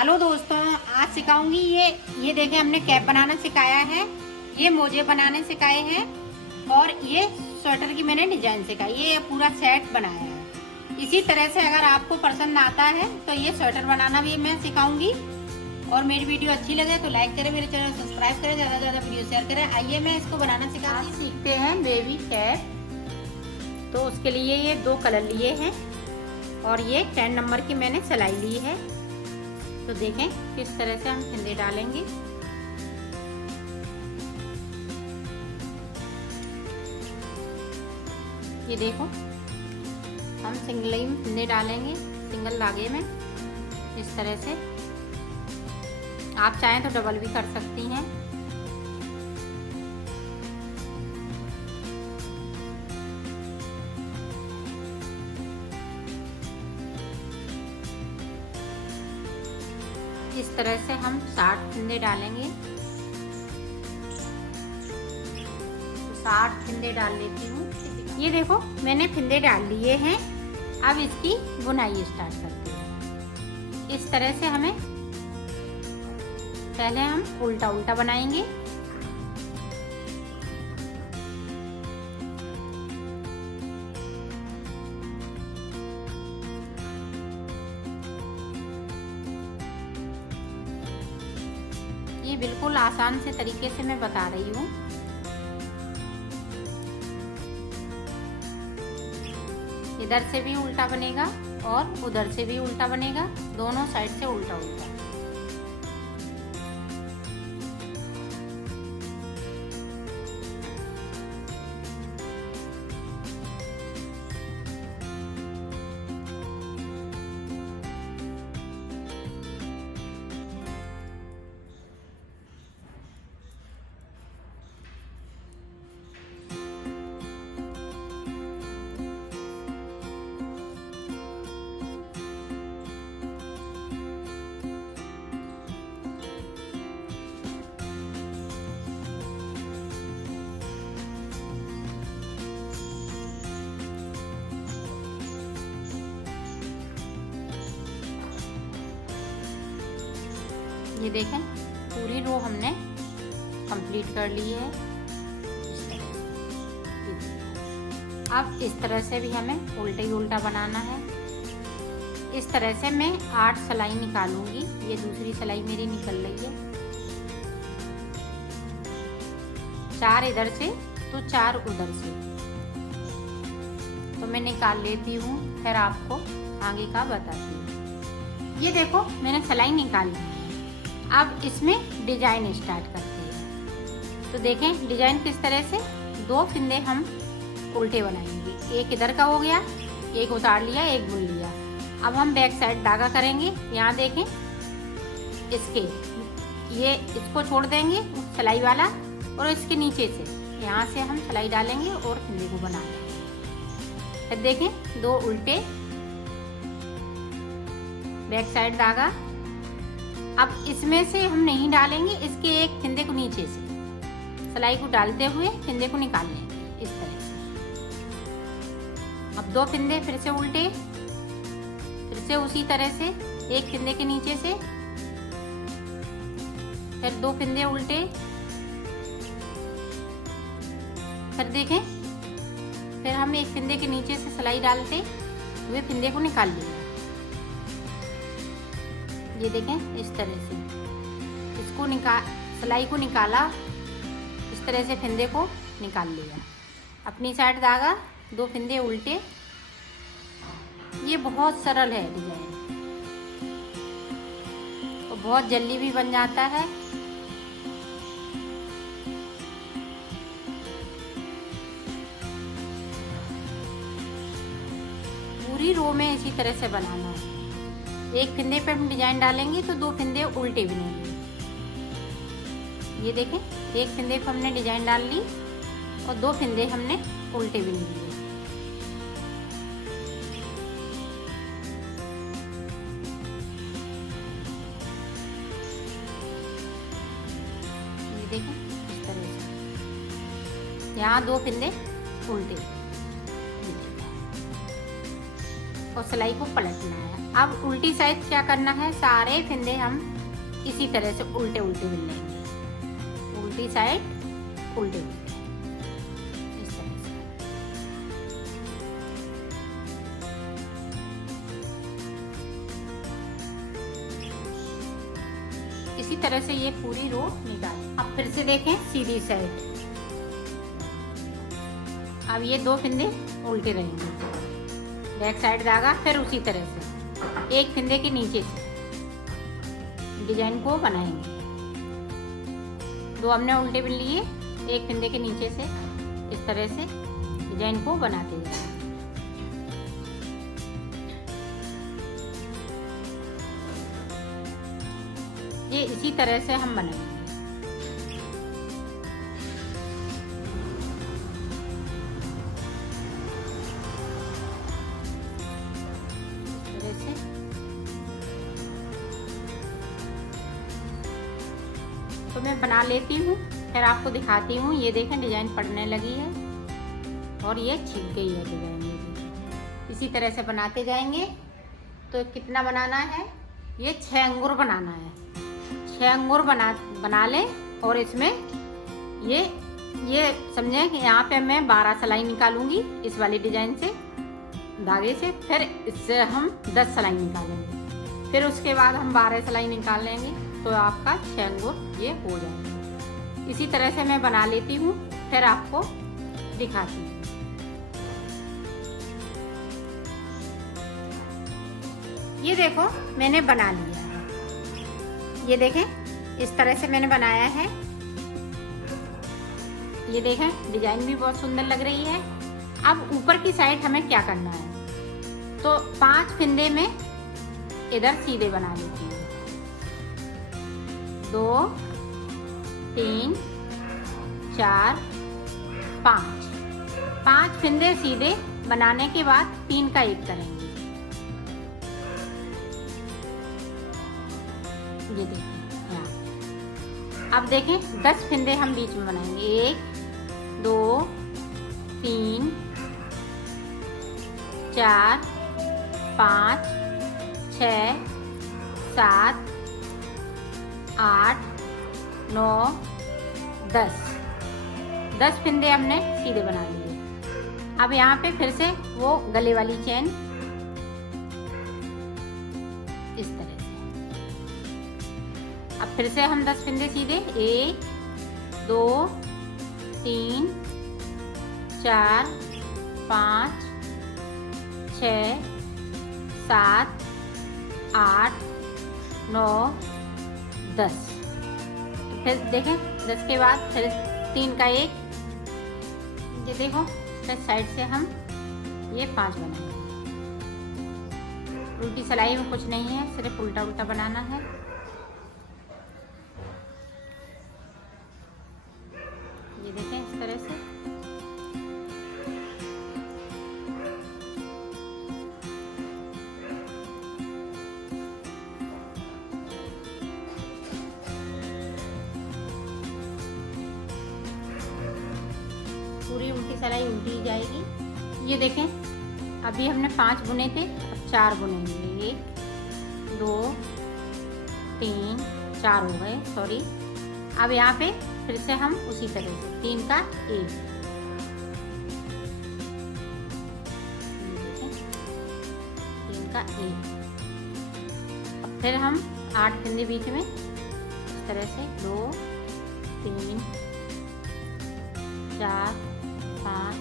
Hello दोस्तों, आज सिखाऊंगी ये देखें, हमने कैप बनाना सिखाया है, ये मोजे बनाने सिखाए हैं और ये स्वेटर की मैंने डिजाइन सिखाई। ये पूरा सेट बनाया है। इसी तरह से अगर आपको पसंद आता है तो ये स्वेटर बनाना भी मैं सिखाऊंगी। और मेरी वीडियो अच्छी लगे तो लाइक करें, मेरे चैनल सब्सक्राइब करें, ज्यादा से ज्यादा वीडियो शेयर करें। आइए मैं इसको बनाना सिखाती हूँ। सीखते हैं बेबी कैप। तो उसके लिए ये 2 कलर लिए हैं और ये 10 नंबर की मैंने सिलाई ली है। तो देखें किस तरह से हम फंदे डालेंगे। ये देखो, हम सिंगल ही फंदे डालेंगे, सिंगल धागे में इस तरह से। आप चाहें तो डबल भी कर सकती हैं। इस तरह से हम 60 फंदे डालेंगे। 60 फंदे डाल लेती हूँ। ये देखो, मैंने फंदे डाल लिए हैं। अब इसकी बुनाई स्टार्ट करते हैं। इस तरह से हमें पहले हम उल्टा उल्टा बनाएंगे। ये बिल्कुल आसान से तरीके से मैं बता रही हूँ। इधर से भी उल्टा बनेगा और उधर से भी उल्टा बनेगा, दोनों साइड से उल्टा उल्टा। ये देखें, पूरी रो हमने कंप्लीट कर ली है। इस तरह से। अब इस तरह से भी हमें उल्टा ही उल्टा बनाना है। इस तरह से मैं 8 सिलाई निकालूंगी। ये दूसरी सिलाई मेरी निकल रही है। 4 इधर से तो 4 उधर से। तो मैं निकाल लेती हूँ, फिर आपको आगे का बताती हूँ। ये देखो, मैंने सिलाई निकाल ली। अब इसमें डिजाइन स्टार्ट करते हैं। तो देखें डिजाइन किस तरह से। 2 फंदे हम उल्टे बनाएंगे। एक इधर का हो गया, एक उतार लिया, एक बुन लिया। अब हम बैक साइड धागा करेंगे। यहाँ देखें, इसको छोड़ देंगे सिलाई वाला और इसके नीचे से यहाँ से हम सिलाई डालेंगे और फंदे को बना लेंगे। फिर देखें 2 उल्टे, बैक साइड धागा। अब इसमें से हम नहीं डालेंगे, इसके एक फंदे को नीचे से सिलाई को डालते हुए फंदे को निकाल लेंगे इस तरह से। अब 2 फंदे फिर से उल्टे, फिर से उसी तरह से एक फंदे के नीचे से, फिर 2 फंदे उल्टे। फिर देखें, फिर हम एक फंदे के नीचे से सिलाई डालते हुए फंदे को निकाल लेंगे। ये देखें इस तरह से इसको सिलाई को निकाला, इस तरह से फंदे को निकाल लिया। अपनी साइड धागा, 2 फंदे उल्टे। ये बहुत सरल है डिजाइन और बहुत जल्दी भी बन जाता है। पूरी रो में इसी तरह से बनाना है। एक फंदे पे हम डिजाइन डालेंगे तो 2 फंदे उल्टे बनेंगे। ये देखें, एक फंदे पे हमने डिजाइन डाल ली और 2 फंदे हमने उल्टे बन लिए। ये देखें इस तरह से। यहाँ 2 फंदे उल्टे और सिलाई को पलटना है। अब उल्टी साइड क्या करना है, सारे फंदे हम इसी तरह से उल्टे उल्टे बिन लेंगे, उल्टी साइड उल्टे उल्टे इस तरह से। इसी तरह से ये पूरी रो निकाल। अब फिर से देखें सीधी साइड, अब ये दो फंदे उल्टे रहेंगे, बैक साइड धागा, फिर उसी तरह से एक फंदे के नीचे से डिजाइन को बनाएंगे। दो हमने उल्टे बिन लिए, एक फंदे के नीचे से इस तरह से डिजाइन को बनाते जाएंगे। ये इसी तरह से हम बनाएंगे। तो मैं बना लेती हूँ, फिर आपको दिखाती हूँ। ये देखें डिजाइन पड़ने लगी है और ये छिप गई है डिजाइन। ये इसी तरह से बनाते जाएंगे। तो कितना बनाना है, ये 6 अंगूर बनाना है। 6 अंगूर बना लें और इसमें ये समझें कि यहाँ पे मैं 12 सिलाई निकालूंगी इस वाली डिजाइन से धागे से, फिर इससे हम 10 सिलाई निकालेंगे, फिर उसके बाद हम 12 सिलाई निकाल लेंगे, तो आपका 6 अंगूर ये हो जाएगा। इसी तरह से मैं बना लेती हूँ, फिर आपको दिखाती हूँ। ये देखो मैंने बना लिया है, ये देखें इस तरह से मैंने बनाया है। ये देखें डिजाइन भी बहुत सुंदर लग रही है। अब ऊपर की साइड हमें क्या करना है, तो 5 फंदे में इधर सीधे बना लेती हूँ। 2 3 4 5 फंदे सीधे बनाने के बाद 3 का 1 करेंगे। ये देखिए यहाँ। अब देखें 10 फंदे हम बीच में बनाएंगे। 1 2 3 4 5 6 7 8 9 10 फंदे हमने सीधे बना लिए। अब यहाँ पे फिर से वो गले वाली चेन इस तरह से। अब फिर से हम 10 फंदे सीधे 1 2 3 4 5 6 7 8 9 10। तो फिर देखें 10 के बाद फिर 3 का 1। ये देखो फिर साइड से हम ये 5 बनाएंगे। उल्टी सिलाई में कुछ नहीं है, सिर्फ उल्टा उल्टा बनाना है। ये देखें इस तरह से। पूरी उल्टी सिलाई उल्टी ही जाएगी। ये देखें अभी हमने 5 बुने थे, अब 4 बुनेंगे। 1 2 3 4 हो गए, सॉरी। अब यहाँ पे फिर से हम उसी तरह से 3 का 1। 3 का 1। अब फिर हम 8 फंदे बीच में इस तरह से 2 3 4 5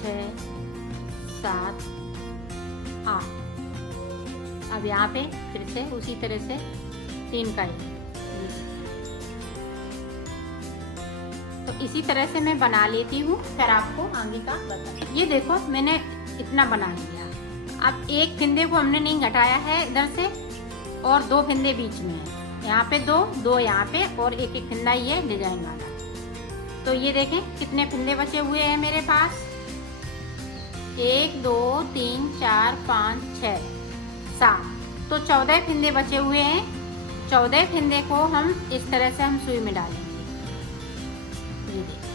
6 7 8। अब यहाँ पे फिर से उसी तरह से 3 का 1। तो इसी तरह से मैं बना लेती हूँ, फिर आपको आगे का बता। ये देखो मैंने इतना बना लिया। अब एक फंदे को हमने नहीं घटाया है इधर से, और 2 फंदे बीच में है। यहाँ पे 2 यहाँ पे, और एक एक फंदा ये डिजाइन वाला। तो ये देखें कितने फंदे बचे हुए हैं मेरे पास। 1 2 3 4 5 6 7, तो 14 फंदे बचे हुए हैं। 14 फंदे को हम इस तरह से हम सुई में डालेंगे। ये देखिए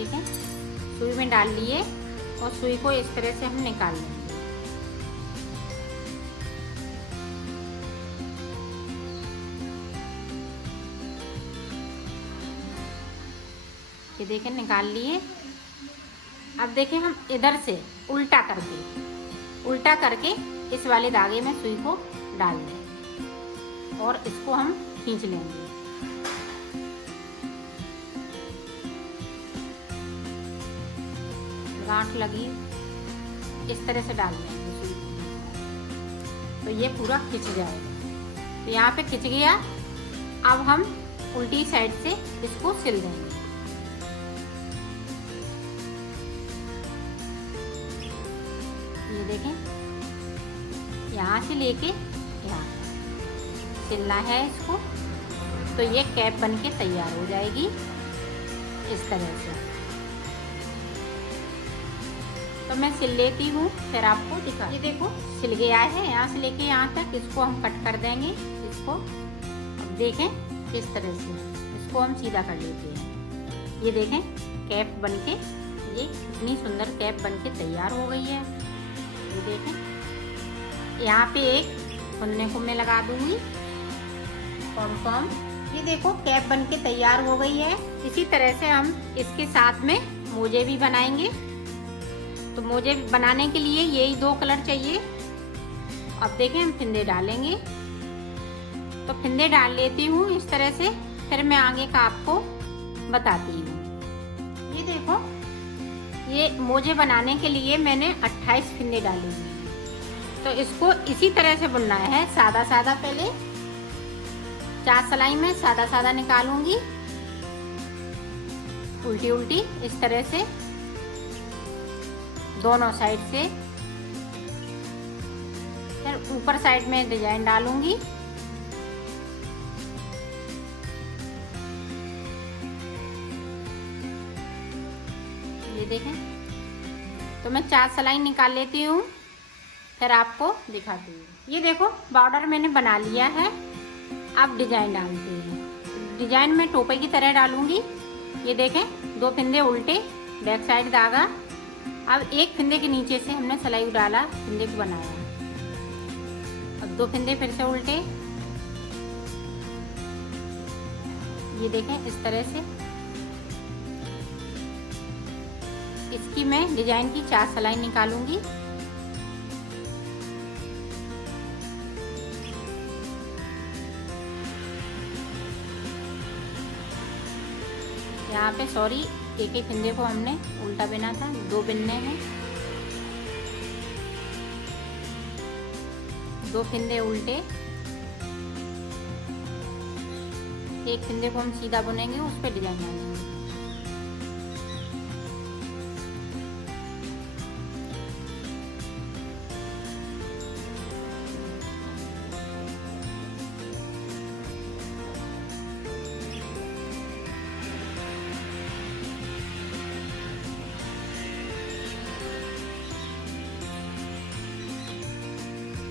देखें, सुई में डाल लिए और सुई को इस तरह से हम निकाल लेंगे। ये देखें निकाल लिए। अब देखें हम इधर से उल्टा करके इस वाले धागे में सुई को डाल दें और इसको हम खींच लेंगे। गांठ लगी इस तरह से डाल देंगे सुई को, तो ये पूरा खिंच जाएगा। तो यहाँ पे खिंच गया। अब हम उल्टी साइड से इसको सिल देंगे। ये देखें, यहाँ से लेके यहाँ सिलना है इसको, तो ये कैप बनके तैयार हो जाएगी इस तरह से। तो मैं सिल लेती हूँ, फिर आपको दिखा। ये देखो सिल गया है, यहाँ से लेके यहाँ तक। इसको हम कट कर देंगे इसको। अब देखें किस तरह से इसको हम सीधा कर लेते हैं। ये देखें कैप बनके, ये इतनी सुंदर कैप बनके तैयार हो गई है। ये देखें, यहाँ पे एक फुन्ने को मैं लगा दूंगी पॉम। ये देखो कैप बनके तैयार हो गई है। इसी तरह से हम इसके साथ में मोजे भी बनाएंगे। तो मोजे बनाने के लिए यही 2 कलर चाहिए। अब देखें हम फिंदे डालेंगे। तो फिंदे डाल लेती हूँ इस तरह से, फिर मैं आगे का आपको बताती हूँ। ये देखो, ये मोजे बनाने के लिए मैंने 28 फिंदे डाले हुए हैं। तो इसको इसी तरह से बुनना है, सादा पहले 4 सिलाई में सादा निकालूंगी, उल्टी इस तरह से दोनों साइड से। फिर ऊपर साइड में डिजाइन डालूंगी। ये देखें, तो मैं 4 सिलाई निकाल लेती हूँ, फिर आपको दिखाती हूँ। ये देखो बॉर्डर मैंने बना लिया है। अब डिजाइन डालते हैं। डिजाइन में टोपे की तरह डालूंगी। ये देखें 2 फिंदे उल्टे, बैक साइड धागा। अब एक फिंदे के नीचे से हमने सिलाई डाला, फिंदे को बनाया। अब 2 फिंदे फिर से उल्टे। ये देखें इस तरह से। इसकी मैं डिजाइन की 4 सिलाई निकालूंगी। यहाँ पे सॉरी, एक फिंदे को हमने उल्टा बिना था, 2 बिनने हैं। 2 फिंदे उल्टे, एक फिंदे को हम सीधा बुनेंगे, उस पर डिजाइन डालेंगे।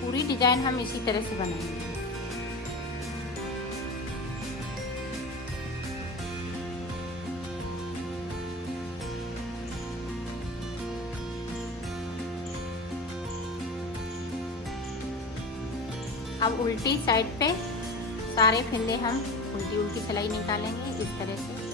पूरी डिजाइन हम इसी तरह से बनाएंगे। अब उल्टी साइड पे सारे फिंदे हम उल्टी सिलाई निकालेंगे इस तरह से।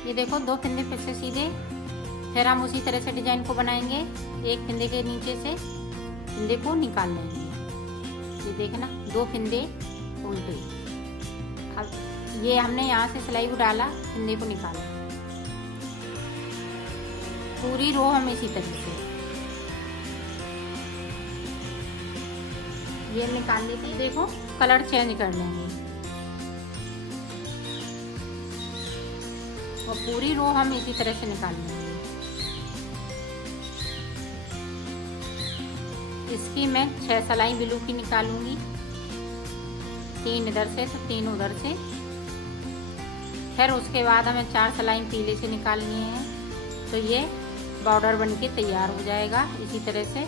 ये देखो 2 फिंदे फिर से सीधे, फिर हम उसी तरह से डिजाइन को बनाएंगे। एक फिंदे के नीचे से फिंदे को निकाल लेंगे। ये देखना 2 फिंदे उल्टे। अब ये हमने यहाँ से सिलाई को डाला, फिंदे को निकाला। पूरी रो हम इसी तरह से ये निकाल लेते हैं। देखो कलर चेंज कर लेंगे और पूरी रो हम इसी तरह से निकाल लेंगे। इसकी मैं 6 सिलाई ब्लू की निकालूंगी, 3 इधर से तो 3 उधर से। फिर उसके बाद हमें 4 सिलाई पीले से निकालनी है, तो ये बॉर्डर बनके तैयार हो जाएगा। इसी तरह से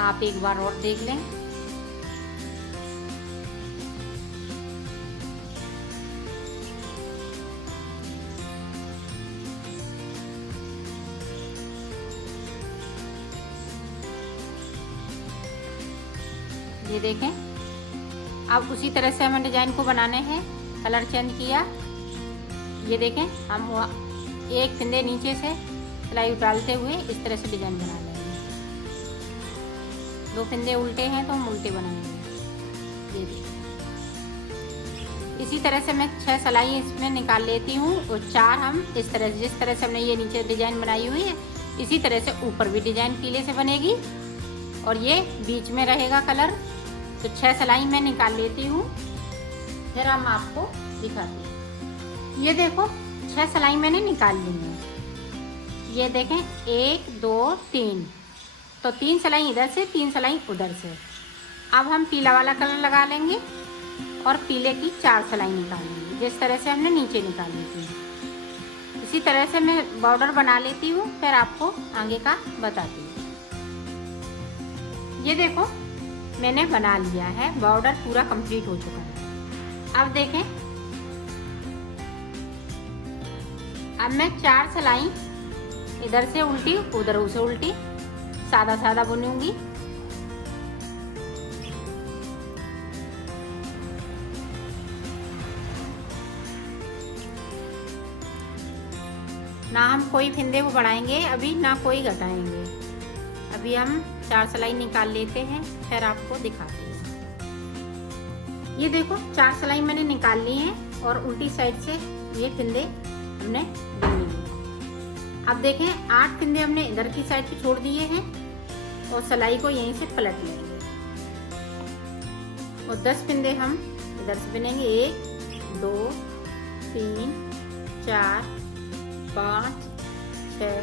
आप एक बार और देख लें। ये देखें, अब उसी तरह से हमें डिजाइन को बनाने हैं। कलर चेंज किया, ये देखें हम एक फिंदे नीचे से सिलाई डालते हुए इस तरह से डिजाइन बना लेंगे। 2 फिंदे उल्टे हैं तो हम उल्टे बनाएंगे। ये देखिए, इसी तरह से मैं 6 सिलाई इसमें निकाल लेती हूँ और 4 हम इस तरह से, जिस तरह से हमने ये नीचे डिजाइन बनाई हुई है इसी तरह से ऊपर भी डिजाइन पीले से बनेगी और ये बीच में रहेगा कलर। तो 6 सिलाई मैं निकाल लेती हूँ, फिर हम आपको दिखाते हैं। ये देखो 6 सिलाई मैंने निकाल ली है। ये देखें 1 2 3, तो 3 सिलाई इधर से 3 सिलाई उधर से। अब हम पीला वाला कलर लगा लेंगे और पीले की 4 सिलाई निकालेंगे, जिस तरह से हमने नीचे निकाली थी। इसी तरह से मैं बॉर्डर बना लेती हूँ, फिर आपको आगे का बताती हूँ। ये देखो मैंने बना लिया है, बॉर्डर पूरा कंप्लीट हो चुका है। अब देखें, अब मैं 4 सिलाई इधर से उल्टी उधर से उल्टी सादा सादा बुनूंगी। ना हम कोई फिंदे को बढ़ाएंगे अभी, ना कोई घटाएंगे। अभी हम 4 सिलाई निकाल लेते हैं, फिर आपको दिखाते हैं। ये देखो 4 सिलाई मैंने निकाल ली है और उल्टी साइड से ये फिंदे हमने बुन लिए। अब देखें 8 फिंदे हमने इधर की साइड पे छोड़ दिए हैं और सिलाई को यहीं से पलट लेंगे और 10 फिंदे हम इधर से बुनेंगे। 1 2 3 4 5 6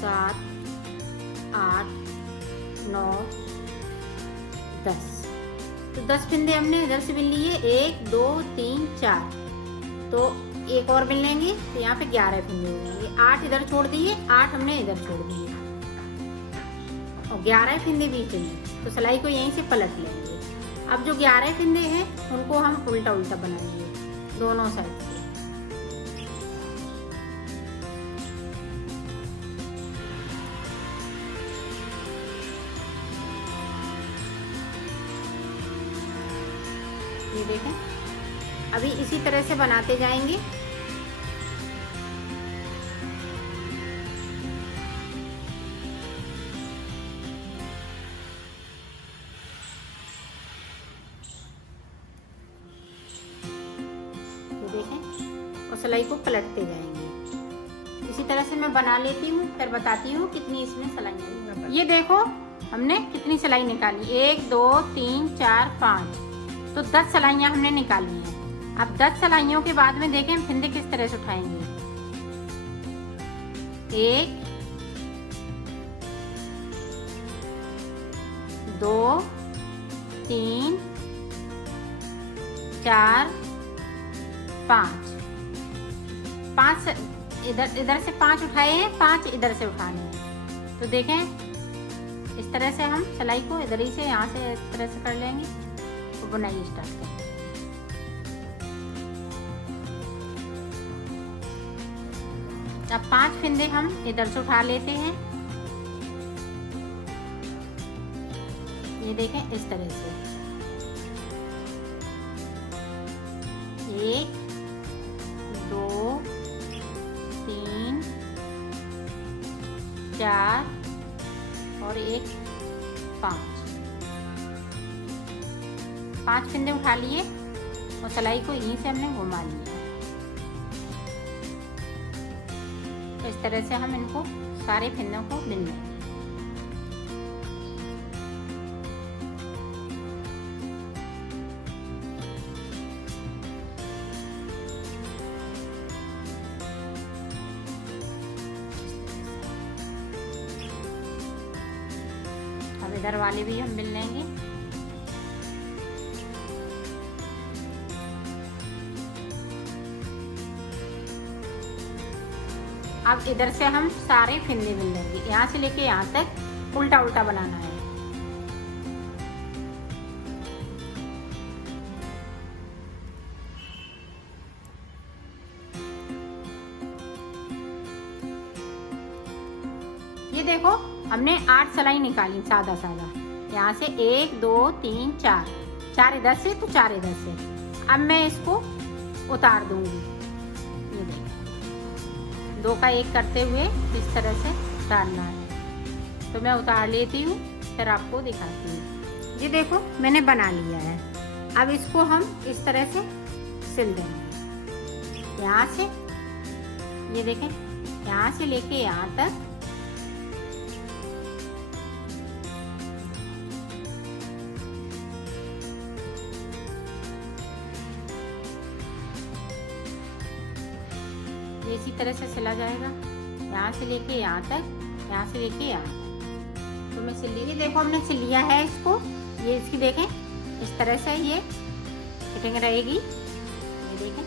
7 8 9 10। तो 10 फिंदे हमने इधर से बिन लिए। 1 2 3 4, तो एक और बिन लेंगे, तो यहाँ पे 11 फिंदे हो जाएंगे। 8 इधर छोड़ दिए, 8 हमने इधर छोड़ दिए और 11 फिंदे बीच में, तो सिलाई को यहीं से पलट लेंगे। अब जो 11 फिंदे हैं उनको हम उल्टा उल्टा बनाएंगे दोनों साइड से। ये देखें, अभी इसी तरह से बनाते जाएंगे। ये देखें, और सिलाई को पलटते जाएंगे। इसी तरह से मैं बना लेती हूँ, फिर बताती हूँ कितनी इसमें सिलाई। ये देखो हमने कितनी सिलाई निकाली, 1 2 3 4 5, तो 10 सिलाइयाँ हमने निकाली हैं। अब 10 सिलाइयों के बाद में देखें हम फिंदे किस तरह से उठाएंगे। 1 2 3 4 5 इधर से 5 उठाए हैं, 5 इधर से उठाने हैं। तो देखें इस तरह से हम सिलाई को इधर ही से, यहाँ से इस तरह से कर लेंगे और बुनाई स्टार्ट करेंगे। अब 5 फिंदे हम इधर से उठा लेते हैं। ये देखें इस तरह से 1 2 3 4 और 1 5 फिंदे उठा लिए और सिलाई को यहीं से हमने घुमा लिया। तो इस तरह से हम इनको सारे फिंदों को बिन लेंगे। इधर वाले भी हम बिल लेंगे। अब इधर से हम सारे फिंदे बिल लेंगे, यहाँ से लेके यहाँ तक उल्टा उल्टा बनाना है। ये देखो हमने 8 सिलाई निकाली सादा सादा, यहाँ से 1 2 3 4, 4 इधर से तो 4 इधर से। अब मैं इसको उतार दूंगी, ये देखो 2 का 1 करते हुए इस तरह से उतारना है। तो मैं उतार लेती हूँ, फिर आपको दिखाती हूँ। ये देखो मैंने बना लिया है। अब इसको हम इस तरह से सिल देंगे, यहाँ से ये देखें, यहाँ से लेके यहाँ तक। इसी तरह से सिला जाएगा, यहाँ से लेके यहाँ तक, यहाँ से लेके यहाँ तक। तो मैं सिल ली, देखो हमने सिल लिया है इसको। ये इसकी देखें इस तरह से ये फिटिंग रहेगी, ये देखें।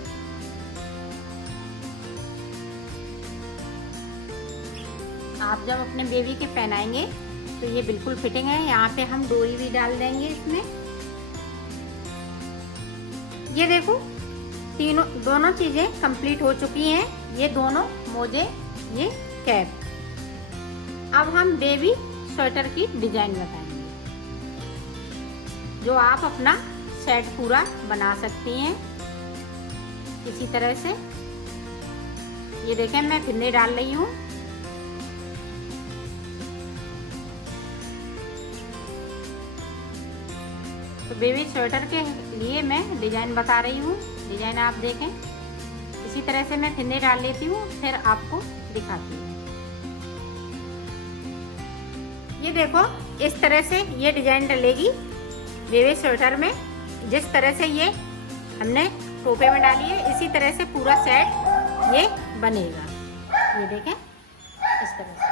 आप जब अपने बेबी के पहनाएंगे तो ये बिल्कुल फिटिंग है। यहाँ पे हम डोरी भी डाल देंगे इसमें। ये देखो दोनों चीजें कंप्लीट हो चुकी हैं, ये दोनों मोजे, ये कैप। अब हम बेबी स्वेटर की डिजाइन बताएंगे, जो आप अपना सेट पूरा बना सकती हैं इसी तरह से। ये देखें मैं फिंदे डाल रही हूँ। तो बेबी स्वेटर के लिए मैं डिजाइन बता रही हूँ। डिजाइन आप देखें, इसी तरह से मैं फिंदे डाल लेती हूँ, फिर आपको दिखाती हूँ। ये देखो इस तरह से ये डिजाइन डलेगी बेबी स्वेटर में। जिस तरह से ये हमने टोपे में डाली है, इसी तरह से पूरा सेट ये बनेगा। ये देखें इस तरह से।